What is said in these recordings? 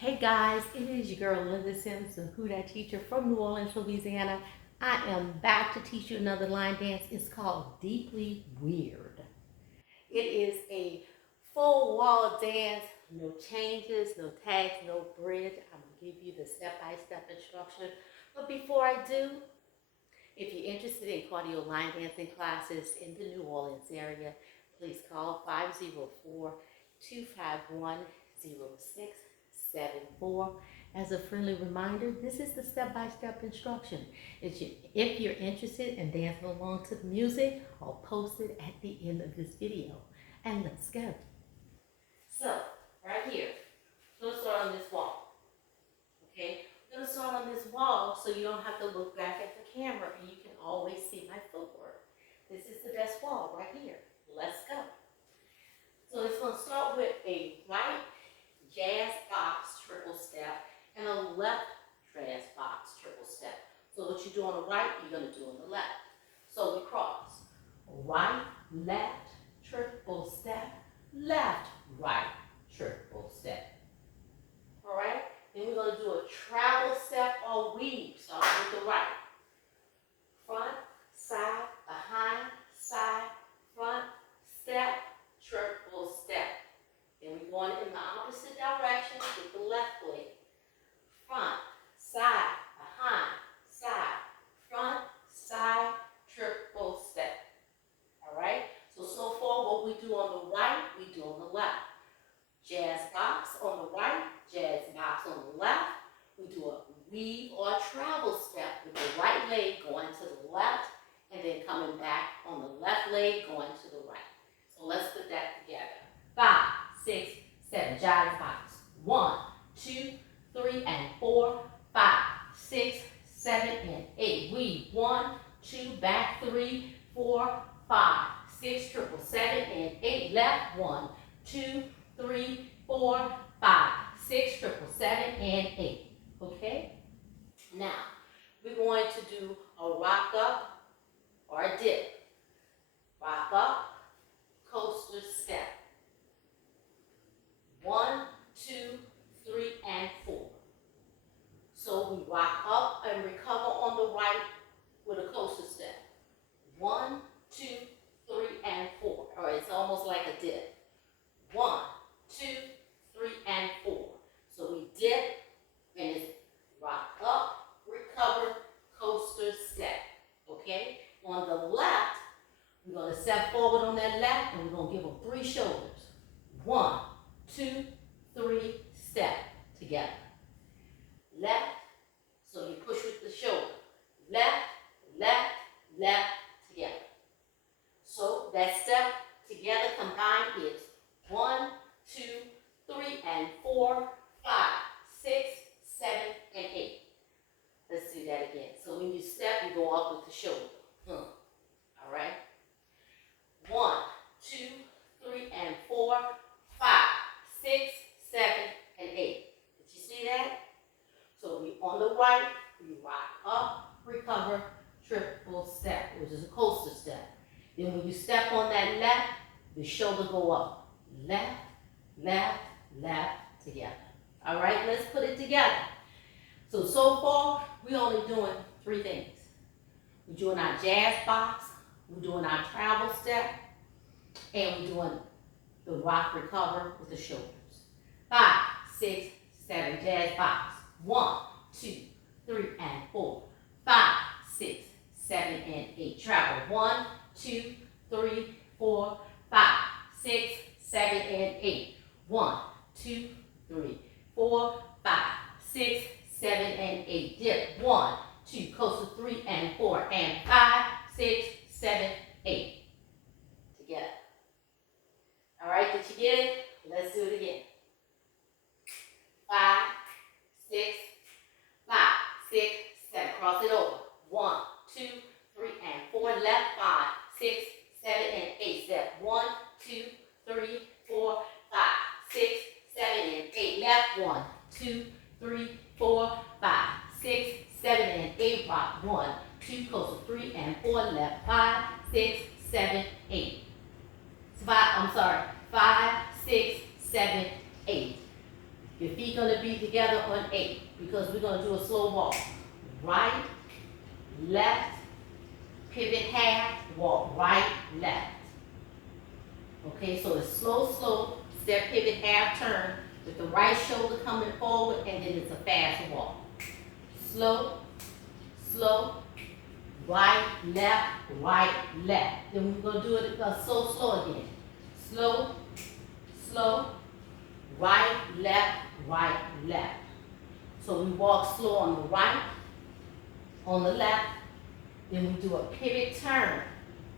Hey guys, it is your girl Linda Sims, the Who Dat teacher from New Orleans, Louisiana. I am back to teach you another line dance. It's called Deeply Weird. It is a full wall dance, no changes, no tags, no bridge. I'm going to give you the step-by-step instruction. But before I do, if you're interested in cardio line dancing classes in the New Orleans area, please call 504-251-0674. As a friendly reminder, this is the step-by-step instruction. If you're interested in dancing along to the music, I'll post it at the end of this video. And let's go. So, right here, we're going to start on this wall. Okay? We're going to start on this wall so you don't have to look back at the camera and you can always see my footwork. This is the best wall right here. Let's go. So it's going to start with a right jazz box triple step and a left jazz box triple step. So what you do on the right, you're going to do on the left. So we cross. Right, left, triple step, left, right, triple step. All right? Then we're going to do a travel step or weave, starting with the right. Front, side, behind, side, front, step, triple step. Then we're going in the opposite direction with the left leg. Front, side, behind, side, front, side, triple step. All right? So far what we do on the right, we do on the left. Jazz box on the right, jazz box on the left. We do a weave or travel step with the right leg going to the left and then coming back on the left leg going to the right. So let's put that together. 5, 6, 7, jazz box. 1, 2, 3, and 4, 5, 6, 7, and 8. Weave 1, 2, back 3, 4, 5, 6, triple 7, and 8. Left 1, 2, 3, 4, 5, 6, triple 7, and 8. Okay? Now, we're going to do a rock up or a dip. Rock up, coaster step. 1, 2, 3, and 4. So we rock up and recover on the right with a coaster step. 1, 2, 3, and 4. Or it's almost like a dip. 1, 2, 3, and 4. So we dip and it's rock up, recover, coaster step. Okay? On the left, we're going to step forward on that left and we're going to give them 3 shoulders. 1, 2, 3, step together. Left, so you push with the shoulder. Left, left, left, together. So that step together combined is 1, 2, 3, and 4, 5, 6, 7, and 8. Let's do that again. So when you step, you go up with the shoulder. All right? 1, 2, 3, and 4, 5, 6, 7, and 8. Did you see that? So we on the right, we rock up, recover, triple step, which is a coaster step. Then when you step on that left, the shoulder go up. Left, left, left, together. All right, let's put it together. So far, we're only doing 3 things. We're doing our jazz box, we're doing our travel step, and we're doing the rock recover with the shoulders. 5, 6, 7, jazz box. 1, 2, 3, and 4. 5, 6, 7, and 8. Travel. 1, 2, 3, 4, 5, 6, 7, and 8. 1, 2, 3, 4, 5, 6, 7, and 8. Dip. 1, 2, coaster 3 and 4, and 5, 6, 7, 8. Together. All right, did you get it? Let's do it again. 5, 6, 5, 6, 7. Cross it over. 1, 2, 3, and 4. Left. 5, 6, 7, and 8. Step. 1, 2, 3, 4, 5, 6, 7, and 8. Left. 1, 2, 3, 4, 5, 6, 7, and 8. Rock. 1, 2, coaster 3 and 4. Left. 5, 6, 7, 8. 5, 6, 7, 8. Your feet feet gonna be together on 8 because we're gonna do a slow walk. Right, left, pivot half, walk right, left. Okay, so it's slow, slow, step, pivot, half turn with the right shoulder coming forward, and then it's a fast walk. Slow, slow, right, left, left. Then we're gonna do it slow, slow again. Slow, slow, right, left, left. So we walk slow on the right, on the left, then we do a pivot turn.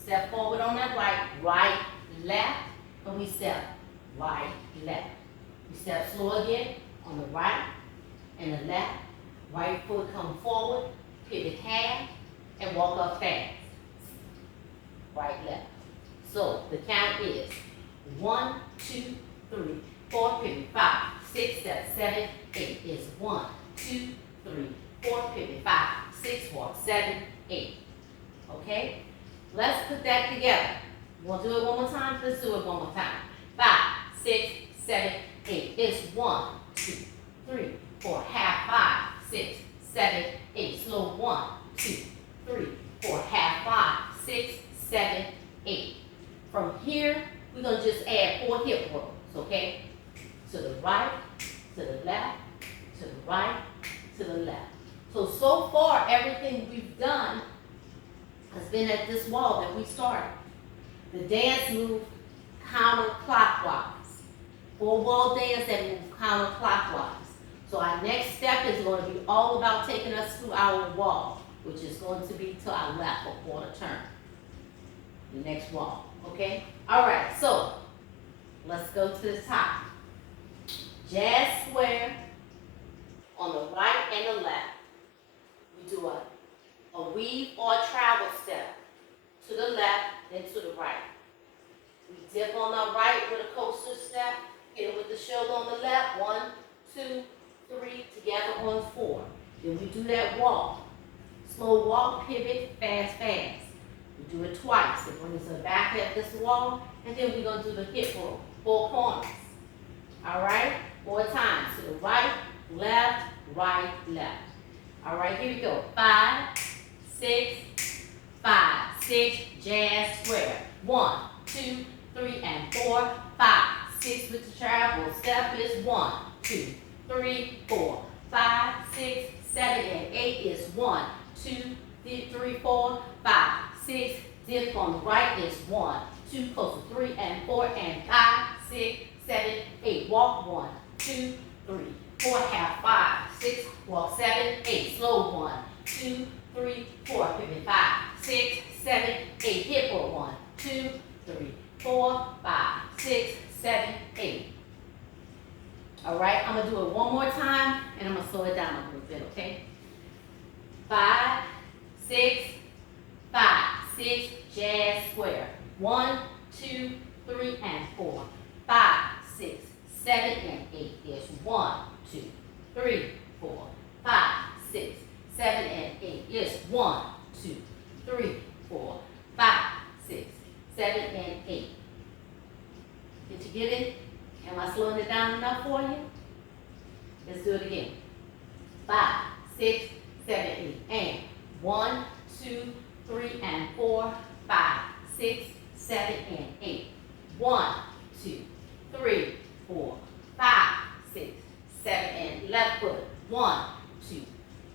Step forward on that right, left, and we step right, left. We step slow again on the right and the left. Right foot come forward, pivot half, and walk up fast. Right, left. So the count is 1, 2, 3, 4, pivot, 5, 6, step, 7, 8. It's 1, 2, 3, 4, pivot, 5, 6, walk, 7, 8. Okay? Let's put that together. You want to do it one more time? Let's do it one more time. 5, 6, 7, 8. It's 1, 2, 3, 4, half, 5, 6, 7, 8. Slow 1, 2, 3, 4, half, 5, 6, 7, 8. From here, we're going to just add 4 hip rolls, okay? To the right, to the left, to the right, to the left. So far, everything we've done has been at this wall that we started. The dance moved counterclockwise. 4-wall dance that move counterclockwise. So our next step is going to be all about taking us through our wall, which is going to be to our left a quarter turn. The next wall, okay? All right, so let's go to the top. Jazz square on the right and the left. We do a weave or travel step to the left, then to the right. We dip on our right with a coaster step, hit it with the shoulder on the left, 1, 2, 3, together on 4. Then we do that walk. Slow walk, pivot, fast, fast. We do it twice. It brings us back at this wall, and then we're going to do the hip roll, 4 corners. All right? 4 times. To the right, left, left. All right, here we go. 5, 6, 5, 6, jazz square. 1, 2, 3, and 4, 5, 6 with the travel step is 1, 2, 3, 4, 5, 6, 7, and 8 is 1, 2, 3, 4, 5, 6. Dip on the right is 1, 2, close to 3 and 4 and 5, 6, 7, 8. Walk 1, 2, 3, 4, half 5, 6, walk 7, 8. Slow 1, 2, 3, 4, pivot 5, 6, 7, 8. Hip roll 1, 2, 3, 4, 5, 6, 7, 8. All right, I'm gonna do it one more time and I'm gonna slow it down a little bit, okay? 5, 6, 5, 6, jazz square. 1, 2, 3, and 4, 5, 6, 7, and 8. There's 1, 2, 3, 4, 5, 6, 7, and 8. Yes, 1, 2, 3, 4, 5, 6, 7, and 8. Did you get it? Am I slowing it down enough for you? Let's do it again. 5, 6, 7, 8. And 1, 2, 3, and 4, 5, 6, 7, and 8. 1, 2, 3, 4, 5, 6, 7, and left foot. 1, 2,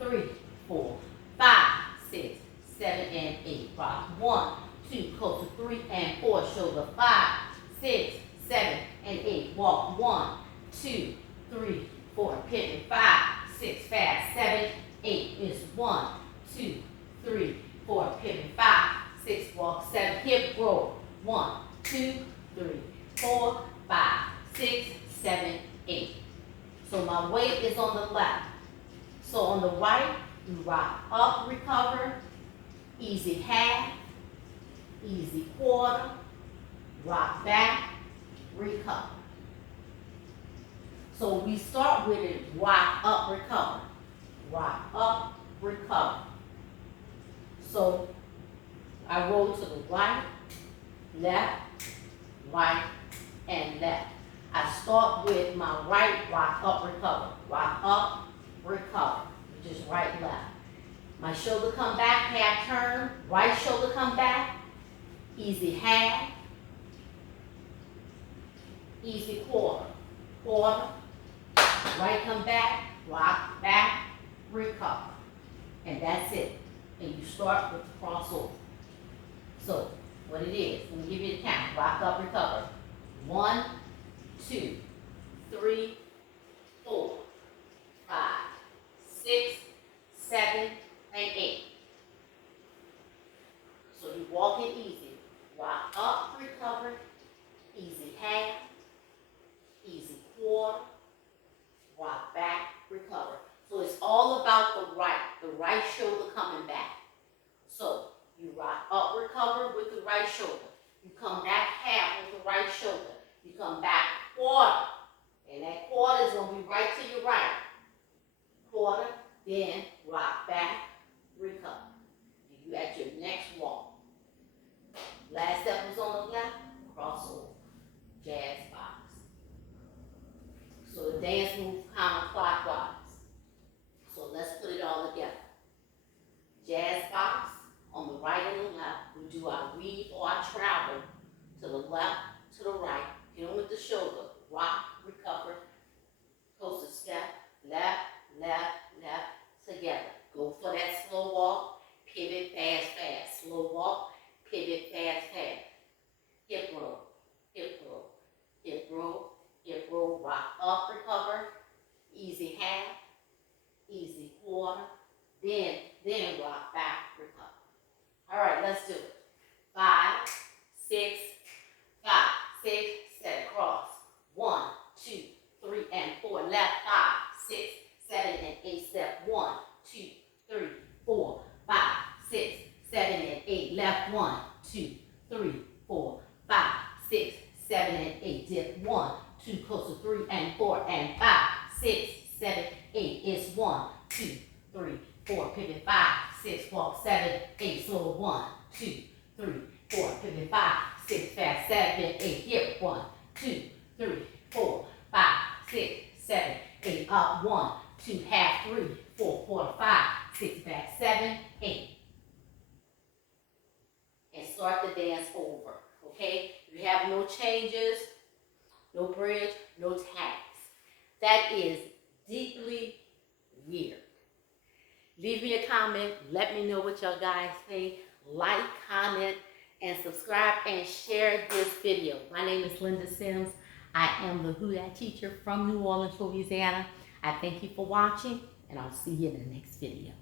3, 4, 5, 6, 7, and 8. Rock. 1, 2, close to 3 and 4. Shoulder. 5, 6, 7, and 8. Walk. 1, 2, 3, 4. Pivot. 5, 6, fast. 7, 8 is 1, 2, 3, 4. Pivot. 5, 6, walk. 7. Hip roll. 1, 2, 3, 4, 5, 6, 7, 8. So my weight is on the left. So on the right, you rock up, recover, easy half, easy quarter, rock back, recover. So we start with it, rock up, recover. Rock up, recover. So I roll to the right, left, and left. I start with my right, rock up, recover. Rock up, recover. Just right, left. My shoulder come back, half turn. Right shoulder come back. Easy half. Easy quarter. Quarter. Right come back, rock back, recover. And that's it. And you start with the crossover. So, what it is, let me give you the count. Rock up, recover. 1, 2, 3, 4, 5, 6, 7, and 8. So you walk it easy. Rock up, recover, easy half, easy quarter, rock back, recover. So it's all about the right shoulder coming back. So you rock up, recover with the right shoulder. You come back half with the right shoulder. You come back quarter. And that quarter is going to be right to your right. Quarter, then rock back, recover. You at your next walk. Last step was on the left, crossover, jazz box. So the dance moves counterclockwise. So let's put it all together. Jazz box, on the right and the left, we do our weave or our travel to the left, to the right, get on with the shoulder, rock, recover, coaster step, left, left, left, together. Go for that slow walk, pivot, fast, fast. Slow walk, pivot, fast, fast. Hip roll, hip roll, hip roll, hip roll, rock up, recover, easy half, easy quarter, then rock back, recover. All right, let's do it. 5, 6, 5, 6, 7, cross. 1, 2, 3, and 4. Left 5, 6, 7, and 8. Step 1, 2, 3, 4, 5, 6, 7, and 8. Left 1, 2, 3, 4, 5, 6, 7, and 8. Dip 1, 2, close to 3 and 4 and 5, 6, 7, 8. It's 1, 2, 3, 4. Pivot 5, 6, walk 7, 8. Slow 1, 2, 3, 4. Pivot 5, 6, fast 7, 8. Hip 1, 2, 3, 4, 5, 6, 7, 8. Up 1, 2, half 3, 4, quarter 5, 6, back 7, 8. And start the dance over. Okay? You have no changes, no bridge, no tags. That is deeply weird. Leave me a comment. Let me know what y'all guys think. Like, comment, and subscribe and share this video. My name is Linda Sims. I am the Who Dat teacher from New Orleans, Louisiana. I thank you for watching, and I'll see you in the next video.